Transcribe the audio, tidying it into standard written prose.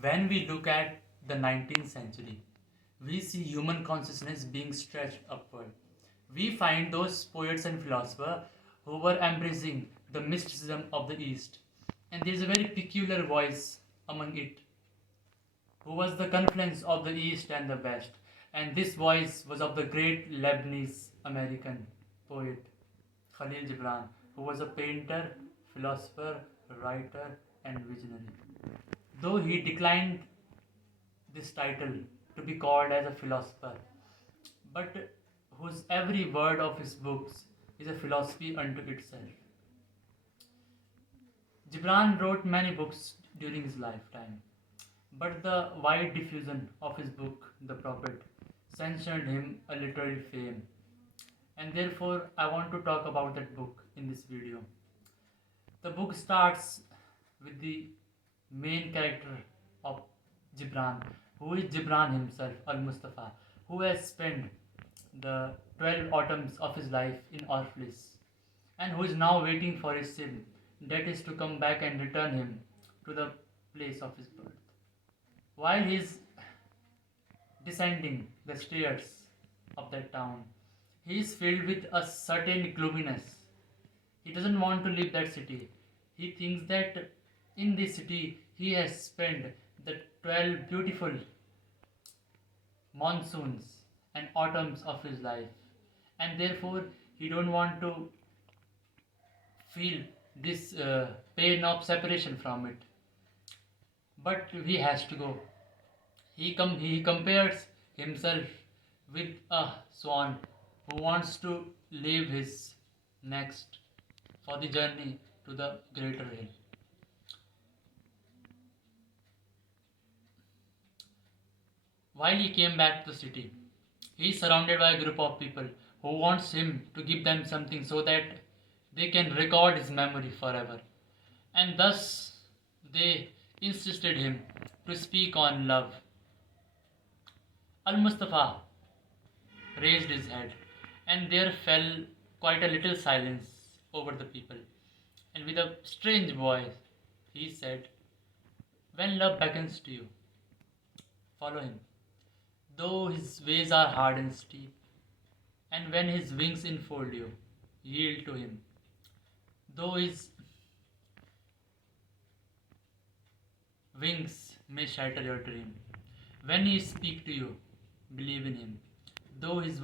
When we look at the 19th century, we see human consciousness being stretched upward. We find those poets and philosophers who were embracing the mysticism of the East. And there is a very peculiar voice among it, who was the confluence of the East and the West. And this voice was of the great Lebanese American poet Khalil Gibran, who was a painter, philosopher, writer, and visionary. Though he declined this title to be called as a philosopher, but whose every word of his books is a philosophy unto itself. Gibran wrote many books during his lifetime, but the wide diffusion of his book, The Prophet, censured him a literary fame, and therefore I want to talk about that book in this video. The book starts with the main character of Gibran, who is Gibran himself, Al Mustafa, who has spent the 12 autumns of his life in Orpheus, and who is now waiting for his sin, that is to come back and return him to the place of his birth. While he is descending the stairs of that town, he is filled with a certain gloominess. He doesn't want to leave that city. He thinks that in this city he has spent the 12 beautiful monsoons and autumns of his life, and therefore he don't want to feel this pain of separation from it. But he has to go. He compares himself with a swan who wants to leave his next for the journey to the greater hill. While he came back to the city, he is surrounded by a group of people who wants him to give them something so that they can record his memory forever. And thus they insisted him to speak on love. Al Mustafa raised his head, and there fell quite a little silence over the people. And with a strange voice, he said, "When love beckons to you, follow him, though his ways are hard and steep. And when his wings enfold you, yield to him, though his wings may shatter your dream. When he speak to you, believe in him, though his